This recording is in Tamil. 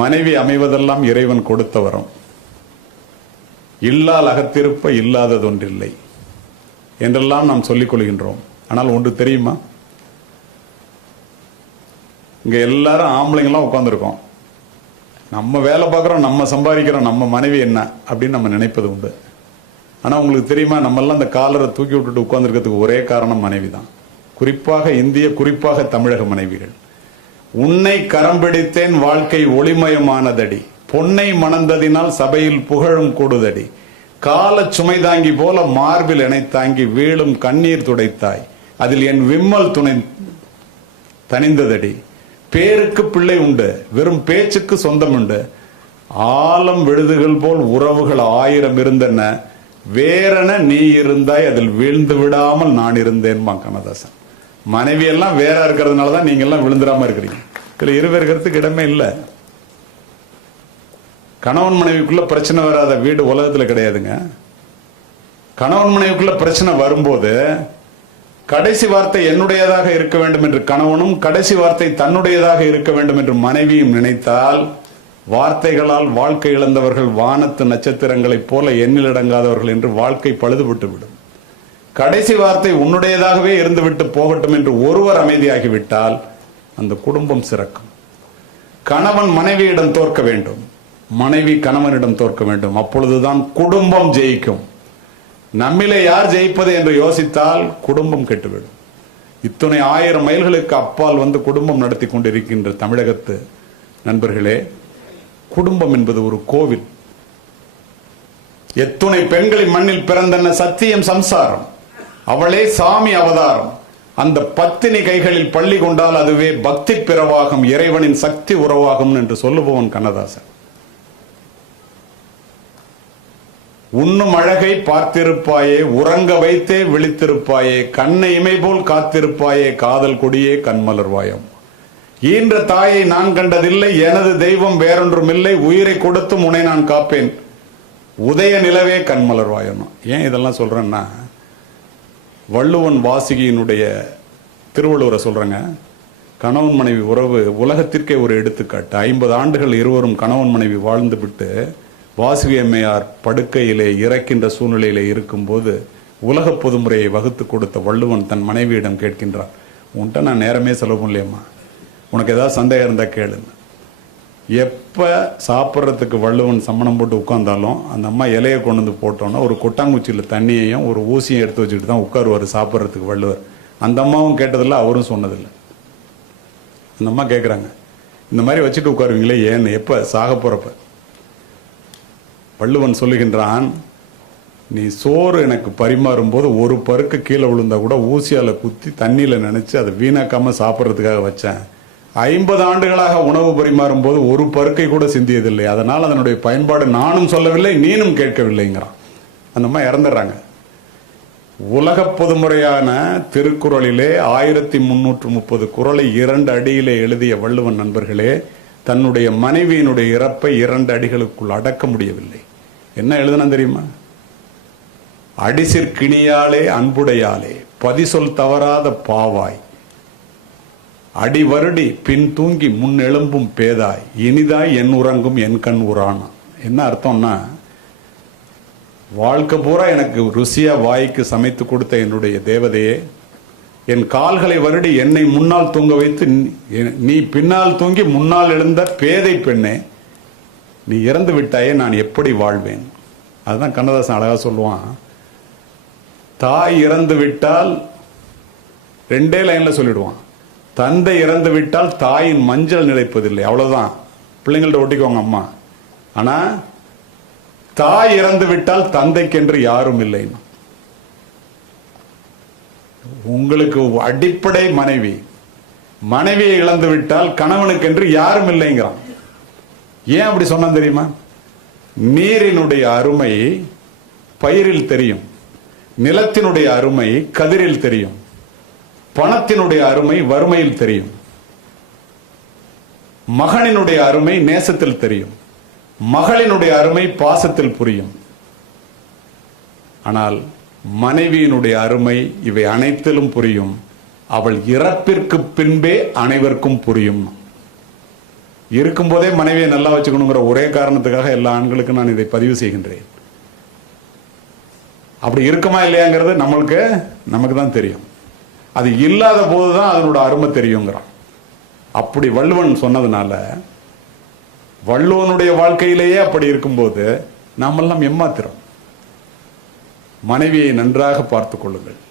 மனைவி அமைவதெல்லாம் இறைவன் கொடுத்த வரம். இல்லால் அகத்திருப்ப இல்லாததொன்றில்லை என்றெல்லாம் நாம் சொல்லிக் கொள்கின்றோம். ஆனால் ஒன்று தெரியுமா? இங்க எல்லாரும் ஆம்பளைங்களாம் உட்காந்துருக்கோம். நம்ம வேலை பார்க்குறோம், நம்ம சம்பாதிக்கிறோம், நம்ம மனைவி என்ன அப்படின்னு நம்ம நினைப்பது உண்டு. ஆனால் உங்களுக்கு தெரியுமா, நம்மெல்லாம் இந்த காலரை தூக்கி விட்டுட்டு உட்கார்ந்துருக்கிறதுக்கு ஒரே காரணம் மனைவி தான். குறிப்பாக இந்திய, குறிப்பாக தமிழக மனைவிகள். உன்னை கரம் பிடித்தேன் வாழ்க்கை ஒளிமயமானதடி, பொன்னை மணந்ததினால் சபையில் புகழும் கூடுதடி, கால சுமை தாங்கி போல மார்பில் எனை தாங்கி வீழும் கண்ணீர் துடைத்தாய், அதில் என் விம்மல் துணை தனிந்ததடி, பேருக்கு பிள்ளை உண்டு வெறும் பேச்சுக்கு சொந்தம் உண்டு, ஆலம் விழுதுகள் போல் உறவுகள் 1000 இருந்தன, வேறென நீ இருந்தாய் அதில் வீழ்ந்து விடாமல் நான் இருந்தேன்பா கண்ணதாசன். மனைவி எல்லாம் வேற இருக்கிறதுனாலதான் நீங்க எல்லாம் விழுந்துடாம இருக்கிறீங்க. இதுல இருவருக்கிறதுக்கு இடமே இல்லை. கணவன் மனைவிக்குள்ள பிரச்சனை வராத வீடு உலகத்துல கிடையாதுங்க. கணவன் மனைவிக்குள்ள பிரச்சனை வரும்போது கடைசி வார்த்தை என்னுடையதாக இருக்க வேண்டும் என்று கணவனும், கடைசி வார்த்தை தன்னுடையதாக இருக்க வேண்டும் என்று மனைவியும் நினைத்தால், வார்த்தைகளால் வாழ்க்கை இழந்தவர்கள் வானத்து நட்சத்திரங்களைப் போல எண்ணிலடங்காதவர்கள் என்று வாழ்க்கை பழுதுபட்டு விடும். கடைசி வார்த்தை உன்னுடையதாகவே இருந்துவிட்டு போகட்டும் என்று ஒருவர் அமைதியாகிவிட்டால் அந்த குடும்பம் சிறக்கும். கணவன் மனைவியிடம் தோற்க வேண்டும், மனைவி கணவனிடம் தோற்க வேண்டும். அப்பொழுதுதான் குடும்பம் ஜெயிக்கும். நம்மிலே யார் ஜெயிப்பது என்று யோசித்தால் குடும்பம் கெட்டுவிடும். இத்தனை 1000 மைல்களுக்கு அப்பால் வந்து குடும்பம் நடத்தி கொண்டிருக்கின்ற தமிழகத்து நண்பர்களே, குடும்பம் என்பது ஒரு கோவில். எத்துணை பெண்களின் மண்ணில் பிறந்தன சத்தியம் சம்சாரம், அவளே சாமி அவதாரம், அந்த பத்தினி கைகளில் பள்ளி கொண்டால் அதுவே பக்தி பிறவாகும், இறைவனின் சக்தி உறவாகும் என்று சொல்லுபவன் கண்ணதாசன். உண்ணும் அழகை பார்த்திருப்பாயே, உறங்க வைத்தே விழித்திருப்பாயே, கண்ணை இமை போல் காத்திருப்பாயே, காதல் கொடியே கண்மலர்வாயம், ஈன்ற தாயை நான் கண்டதில்லை, எனது தெய்வம் வேறொன்றும் இல்லை, உயிரை கொடுத்தும் உன்னை நான் காப்பேன், உதய நிலவே கண்மலர்வாயம். ஏன் இதெல்லாம் சொல்றேன்னா, வள்ளுவன் வாசுகியினுடைய திருவள்ளுவரை சொல்றேங்க. கணவன் மனைவி உறவு உலகத்திற்கே ஒரு எடுத்துக்காட்டு. 50 ஆண்டுகள் இருவரும் கணவன் மனைவி வாழ்ந்து விட்டு வாசுகி அம்மையார் படுக்கையிலே இறக்கின்ற சூழ்நிலையிலே இருக்கும்போது உலக பொதுமுறையை வகுத்து கொடுத்த வள்ளுவன் தன் மனைவியிடம் கேட்கின்றார், உன்கிட்ட நான் நேரமே செலவு பண்ணலையம்மா, உனக்கு ஏதாவது சந்தேகம் இருந்தா கேளுங்க. எப்ப சாப்பிட்றதுக்கு வள்ளுவன் சம்மணம் போட்டு உட்கார்ந்தாலும் அந்த அம்மா இலையை கொண்டு வந்து போட்டோன்னா ஒரு கொட்டாங்குச்சியில் தண்ணியையும் ஒரு ஊசியும் எடுத்து வச்சுட்டு தான் உட்காருவார் சாப்பிட்றதுக்கு வள்ளுவர். அந்த அம்மாவும் கேட்டதில்லை, அவரும் சொன்னதில்லை. அந்த அம்மா கேட்குறாங்க, இந்த மாதிரி வச்சுட்டு உட்காருவீங்களே ஏன்னு, எப்போ சாக போகிறப்ப. வள்ளுவன் சொல்லுகின்றான், நீ சோறு எனக்கு பரிமாறும் போது ஒரு பருக்கு கீழே விழுந்தா கூட ஊசியால் குத்தி தண்ணியில் நினைச்சு அதை வீணாக்காமல் சாப்பிட்றதுக்காக வச்சேன். 50 ஆண்டுகளாக உணவு பரிமாறும் போது ஒரு பருக்கை கூட சிந்தியதில்லை, அதனால் அதனுடைய பயன்பாடு நானும் சொல்லவில்லை நீனும் கேட்கவில்லைங்கிறான். அந்த மாதிரி இறந்துடுறாங்க. உலக பொதுமுறையான திருக்குறளிலே 1330 குறளை 2 அடியிலே எழுதிய வள்ளுவன் நண்பர்களே, தன்னுடைய மனைவியினுடைய இறப்பை 2 அடிகளுக்குள் அடக்க முடியவில்லை. என்ன எழுதுனா தெரியுமா? அடிசிற்கிணியாலே அன்புடையாலே பதிசொல் தவறாத பாவாய், அடி வருடி பின் தூங்கி முன் எழும்பும் பேதாய், இனிதாய் என் உறங்கும் என் கண் உறானா. என்ன அர்த்தம்னா, வாழ்க்கை பூரா எனக்கு ருசியா வாய்க்கு சமைத்து கொடுத்த என்னுடைய தேவதையே, என் கால்களை வருடி என்னை முன்னால் தூங்க வைத்து நீ பின்னால் தூங்கி முன்னால் எழுந்த பேதை பெண்ணே, நீ இறந்து விட்டாயே நான் எப்படி வாழ்வேன். அதுதான் கண்ணதாசன் அழகா சொல்லுவான், தாய் இறந்து விட்டால் 2 லைன்ல சொல்லிடுவான், தந்தை இறந்து விட்டால் தாயின் மஞ்சள் நிலைப்பதில்லை, அவ்வளவுதான், பிள்ளைங்கள்ட்ட ஒட்டிக்குவாங்க அம்மா. ஆனா தாய் இறந்து விட்டால் தந்தைக்கென்று யாரும் இல்லை. உங்களுக்கு அடிப்படை மனைவி, மனைவியை இழந்து விட்டால் கணவனுக்கென்று யாரும் இல்லைங்கிறான். ஏன் அப்படி சொன்னா தெரியுமா? நீரினுடைய அருமை பயிரில் தெரியும், நிலத்தினுடைய அருமை கதிரில் தெரியும், பணத்தினுடைய அருமை வறுமையில் தெரியும், மகனினுடைய அருமை நேசத்தில் தெரியும், மகளினுடைய அருமை பாசத்தில் புரியும். ஆனால் மனைவியினுடைய அருமை இவை அனைத்திலும் புரியும், அவள் இறப்பிற்கு பின்பே அனைவருக்கும் புரியும். இருக்கும்போதே மனைவியை நல்லா வச்சுக்கணுங்கிற ஒரே காரணத்துக்காக எல்லா ஆண்களுக்கும் நான் இதை பதிவு செய்கின்றேன். அப்படி இருக்குமா இல்லையாங்கிறது நமக்கு தான் தெரியும். அது இல்லாத போதுதான் அதனோட அருமை தெரியுங்கிறான். அப்படி வள்ளுவன் சொன்னதுனால, வள்ளுவனுடைய வாழ்க்கையிலேயே அப்படி இருக்கும்போது நாமெல்லாம் ஏமாத்திரம். மனைவியை நன்றாக பார்த்துக் கொள்ளுங்கள்.